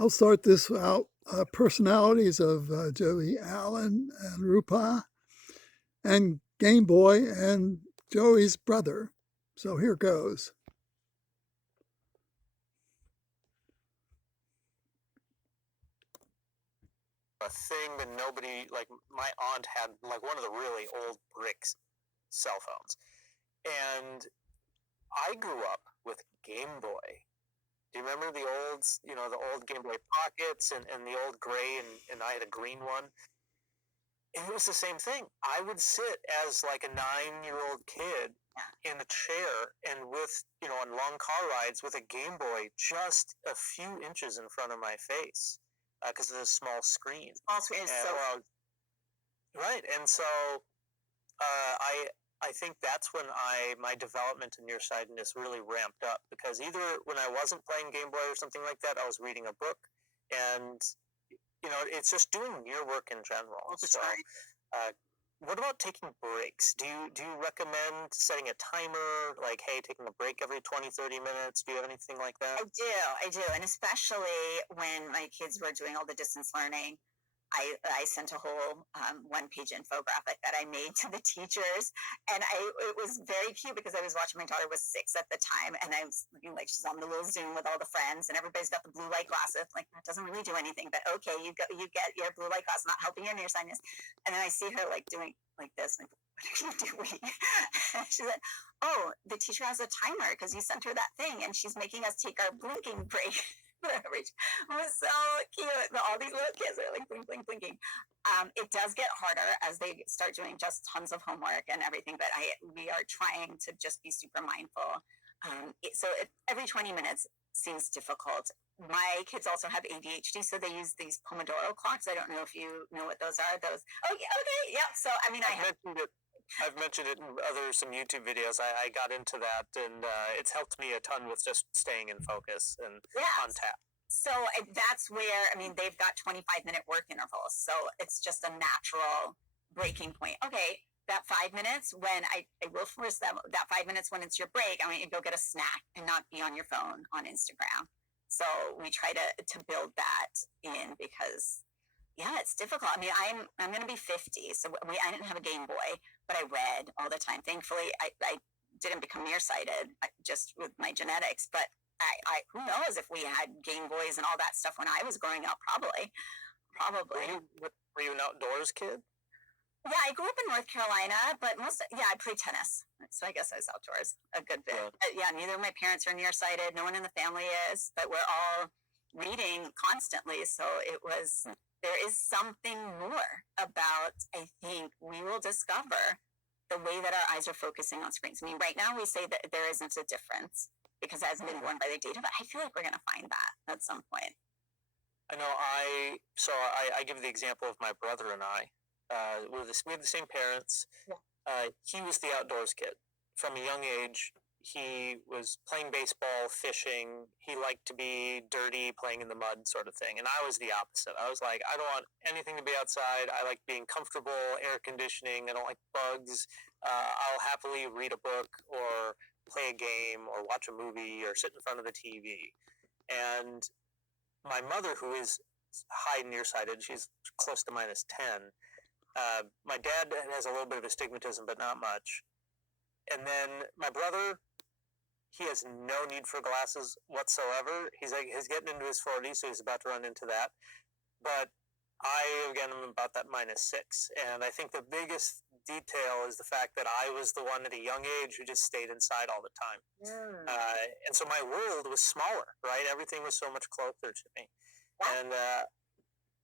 I'll start this out. Personalities of Joey Allen and Rupa and Game Boy and Joey's brother. So here goes. A thing that nobody, like my aunt had like one of the really old bricks cell phones. And I grew up with Game Boy. Do you remember the old, the old Game Boy Pockets and the old gray and I had a green one? And it was the same thing. I would sit as like a 9-year-old kid in a chair and with, on long car rides with a Game Boy just a few inches in front of my face because of the small screen. Small screen is so right, and so I think that's when my development in nearsightedness really ramped up because either when I wasn't playing Game Boy or something like that, I was reading a book, and it's just doing near work in general. That's So, right. what about taking breaks? Do you recommend setting a timer, like, hey, taking a break every 20, 30 minutes? Do you have anything like that? I do. And especially when my kids were doing all the distance learning, I sent a whole one-page infographic that I made to the teachers, and it was very cute because I was watching. My daughter was 6 at the time, and I was looking like she's on the little Zoom with all the friends, and everybody's got the blue light glasses. Like that doesn't really do anything, but okay, you get your blue light glasses, not helping your nearsightedness. And then I see her like doing like this, like what are you doing? She said, "Oh, the teacher has a timer because you sent her that thing, and she's making us take our blinking break." It was so cute. All these little kids are like blink, blink, blinking. It does get harder as they start doing just tons of homework and everything, but we are trying to just be super mindful. Every 20 minutes seems difficult. My kids also have ADHD, so they use these Pomodoro clocks. I don't know if you know what those are. Those. Oh, yeah, okay, yeah. So I mean, I've mentioned it in some YouTube videos. I got into that, and it's helped me a ton with just staying in focus and on tap. So that's where, I mean, they've got 25-minute work intervals. So it's just a natural breaking point. Okay, that 5 minutes when I will force them, that 5 minutes when it's your break, I want you to go get a snack and not be on your phone on Instagram. So we try to build that in because yeah, it's difficult. I mean, I'm going to be 50, so I didn't have a Game Boy, but I read all the time. Thankfully, I didn't become nearsighted just with my genetics, but who knows if we had Game Boys and all that stuff when I was growing up? Probably. Were you an outdoors kid? Yeah, I grew up in North Carolina, but I played tennis, so I guess I was outdoors a good bit. Yeah, neither of my parents are nearsighted. No one in the family is, but we're all reading constantly, so it was. There is something more about, I think we will discover the way that our eyes are focusing on screens. I mean, right now we say that there isn't a difference because it hasn't been borne by the data, but I feel like we're going to find that at some point. I know. I give the example of my brother and I. We have the same parents. Yeah. He was the outdoors kid from a young age. He was playing baseball, fishing. He liked to be dirty, playing in the mud, sort of thing. And I was the opposite. I was like, I don't want anything to be outside. I like being comfortable, air conditioning. I don't like bugs. I'll happily read a book or play a game or watch a movie or sit in front of the TV. And my mother, who is high nearsighted, she's close to -10. My dad has a little bit of astigmatism, but not much. And then my brother, he has no need for glasses whatsoever. He's getting into his 40s, so he's about to run into that. But I, again, am about that -6. And I think the biggest detail is the fact that I was the one at a young age who just stayed inside all the time. And so my world was smaller, right? Everything was so much closer to me. And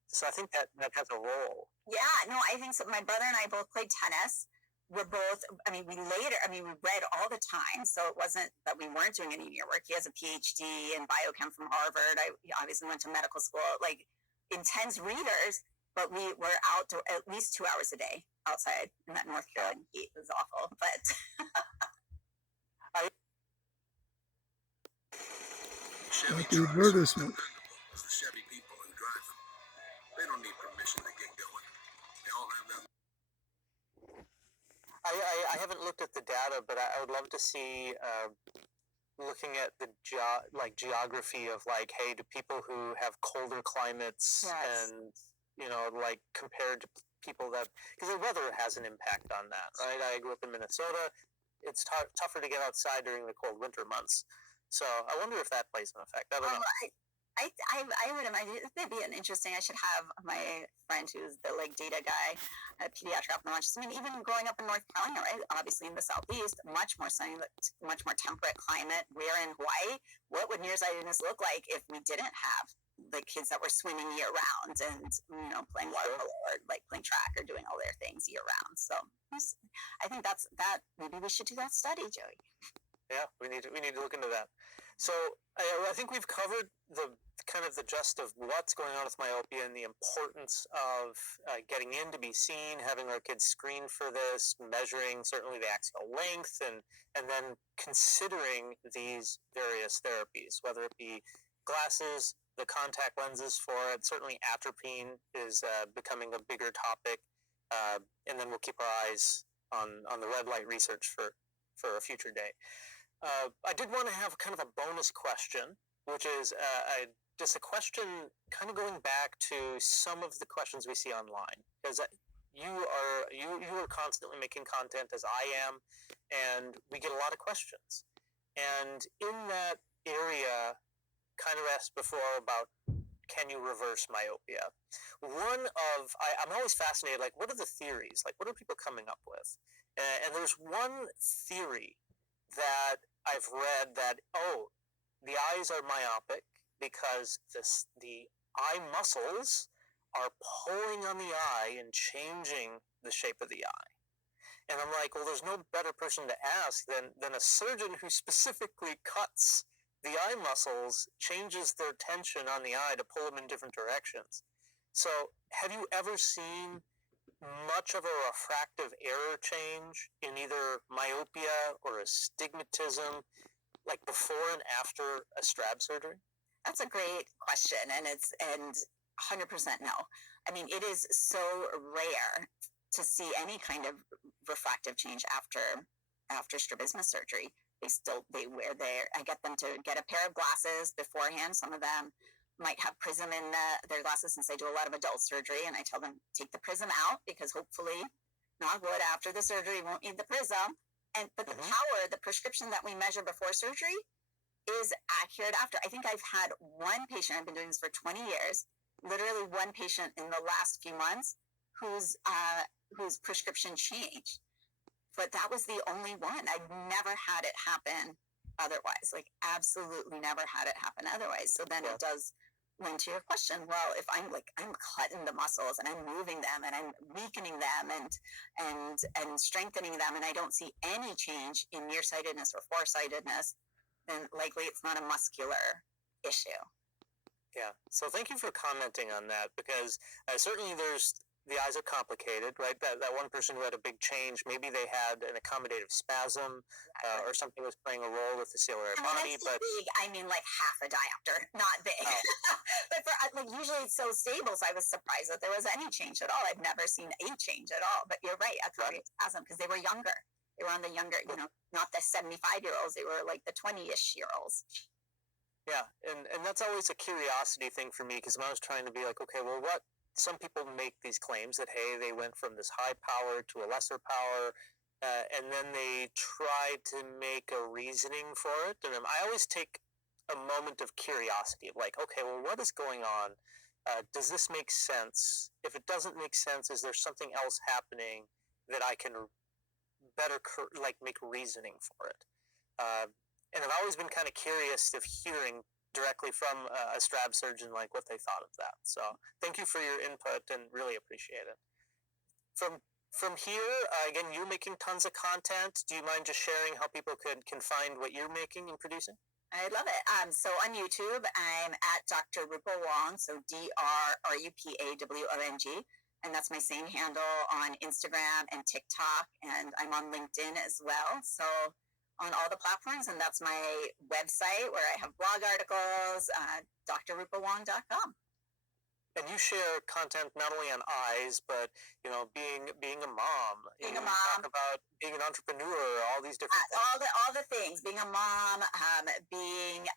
so I think that has a role. Yeah, no, I think so. My brother and I both played tennis. We read all the time. So it wasn't that we weren't doing any year work. He has a PhD in biochem from Harvard. I obviously went to medical school, like intense readers, but we were out at least 2 hours a day outside in that North Carolina heat. It was awful, but. Like the advertisement. It's the Chevy people who drive them. They don't need permission to get going. They all have that. I haven't looked at the data, but I would love to see looking at the geography of like, hey, do people who have colder climates Yes. and like compared to people that, because the weather has an impact on that, right? I grew up in Minnesota. It's tougher to get outside during the cold winter months. So I wonder if that plays an effect. I don't know. I would imagine it'd be an interesting. I should have my friend who's the like data guy, a pediatric ophthalmologist. I mean, even growing up in North Carolina, right? Obviously in the southeast, much more sunny, much more temperate climate. We're in Hawaii. What would nearsightedness look like if we didn't have the kids that were swimming year round and playing water polo or like playing track or doing all their things year round? So I think that maybe we should do that study, Joey. Yeah, we need to look into that. So I think we've covered the kind of the gist of what's going on with myopia and the importance of getting in to be seen, having our kids screened for this, measuring certainly the axial length, and then considering these various therapies, whether it be glasses, the contact lenses for it. Certainly atropine is becoming a bigger topic, and then we'll keep our eyes on the red light research for a future day. I did want to have kind of a bonus question, which is just a question kind of going back to some of the questions we see online, because you are constantly making content as I am, and we get a lot of questions. And in that area, kind of asked before about, can you reverse myopia? I'm always fascinated, like, what are the theories? Like, what are people coming up with? And there's one theory that I've read that, the eyes are myopic because the eye muscles are pulling on the eye and changing the shape of the eye. And I'm like, well, there's no better person to ask than a surgeon who specifically cuts the eye muscles, changes their tension on the eye to pull them in different directions. So have you ever seen much of a refractive error change in either myopia or astigmatism, like before and after a strab surgery? That's a great question, and 100% no. I mean, it is so rare to see any kind of refractive change after strabismus surgery. They wear I get them to get a pair of glasses beforehand. Some of them might have prism in their glasses since they do a lot of adult surgery, and I tell them take the prism out because hopefully, knock wood, after the surgery you won't need the prism. But the power, the prescription that we measure before surgery is accurate after. I think I've had one patient, I've been doing this for 20 years, literally one patient in the last few months whose prescription changed. But that was the only one. I've never had it happen otherwise, like absolutely never had it happen otherwise. So then it does lend to your question. Well, if I'm cutting the muscles and I'm moving them and I'm weakening them and strengthening them, and I don't see any change in nearsightedness or farsightedness, then likely it's not a muscular issue. Yeah. So thank you for commenting on that, because certainly the eyes are complicated, right? That one person who had a big change, maybe they had an accommodative spasm or something was playing a role with the ciliary body. But big, I mean like half a diopter, not big. Oh. But usually it's so stable, so I was surprised that there was any change at all. I've never seen a change at all. But you're right, accommodative spasm, because they were younger. They were on the younger, not the 75-year-olds. They were like the 20-ish-year-olds. Yeah, and that's always a curiosity thing for me, because I'm always trying to be like, okay, well, some people make these claims that, hey, they went from this high power to a lesser power, and then they try to make a reasoning for it. And I always take a moment of curiosity of like, okay, well, what is going on? Does this make sense? If it doesn't make sense, is there something else happening that I can better make reasoning for it? And I've always been kind of curious of hearing directly from a strab surgeon, like what they thought of that. So thank you for your input and really appreciate it. From here, again, you're making tons of content. Do you mind just sharing how people can find what you're making and producing? I love it. So on YouTube, I'm at Dr. Rupa Wong, so DrRupawong, and that's my same handle on Instagram and TikTok, and I'm on LinkedIn as well. So on all the platforms, and that's my website where I have blog articles, drrupawong.com. And you share content not only on eyes, but being a mom. Being You a mom, talk about being an entrepreneur, all these different things. all the things. Being a mom, being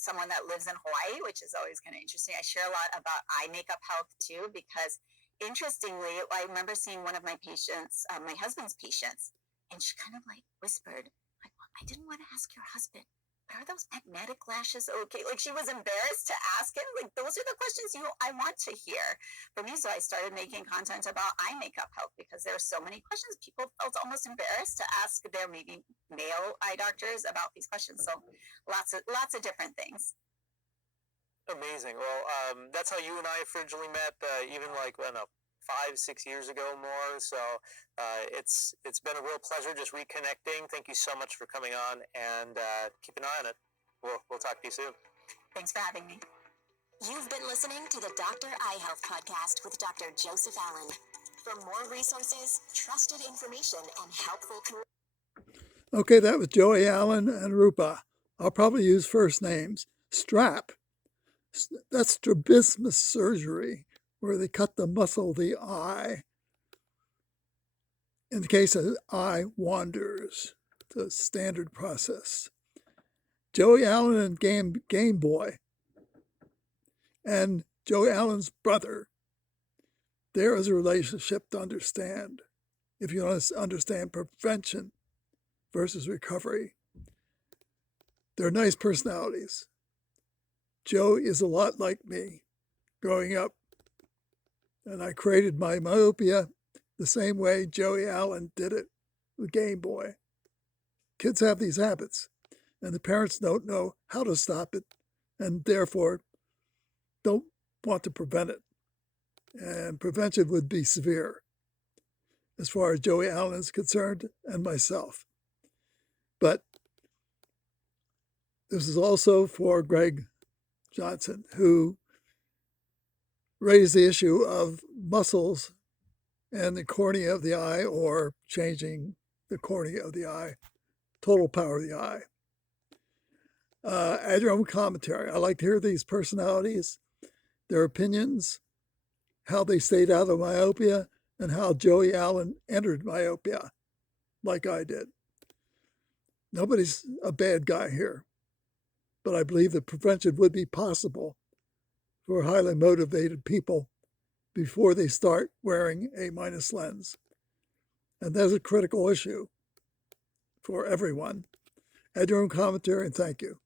someone that lives in Hawaii, which is always kind of interesting. I share a lot about eye makeup health too, because interestingly, I remember seeing one of my patients, my husband's patients, and she kind of like whispered, like, well, I didn't want to ask your husband, but are those magnetic lashes okay? Like she was embarrassed to ask him. Like those are the questions I want to hear from you. So I started making content about eye makeup health because there are so many questions. People felt almost embarrassed to ask their maybe male eye doctors about these questions. So lots of different things. Amazing. Well, that's how you and I originally met, even like, 5-6 years ago more. So it's been a real pleasure just reconnecting. Thank you so much for coming on, and keep an eye on it. We'll talk to you soon. Thanks for having me. You've been listening to the Dr. Eye Health Podcast with Dr. Joseph Allen. For more resources, trusted information, and helpful Okay, that was Joey Allen and Rupa. I'll probably use first names. Strap. That's strabismus surgery, where they cut the muscle of the eye. In the case of eye wanders, it's a standard process. Joey Allen and Game Boy, and Joey Allen's brother. There is a relationship to understand. If you want to understand prevention versus recovery, they're nice personalities. Joe is a lot like me growing up, and I created my myopia the same way Joey Allen did it with Game Boy. Kids have these habits, and the parents don't know how to stop it, and therefore don't want to prevent it. And prevention would be severe as far as Joey Allen is concerned and myself. But this is also for Greg Johnson, who raised the issue of muscles and the cornea of the eye, or changing the cornea of the eye, total power of the eye. Add your own commentary. I like to hear these personalities, their opinions, how they stayed out of myopia, and how Joey Allen entered myopia like I did. Nobody's a bad guy here, but I believe that prevention would be possible for highly motivated people before they start wearing a minus lens. And that's a critical issue for everyone. Add your own commentary, and thank you.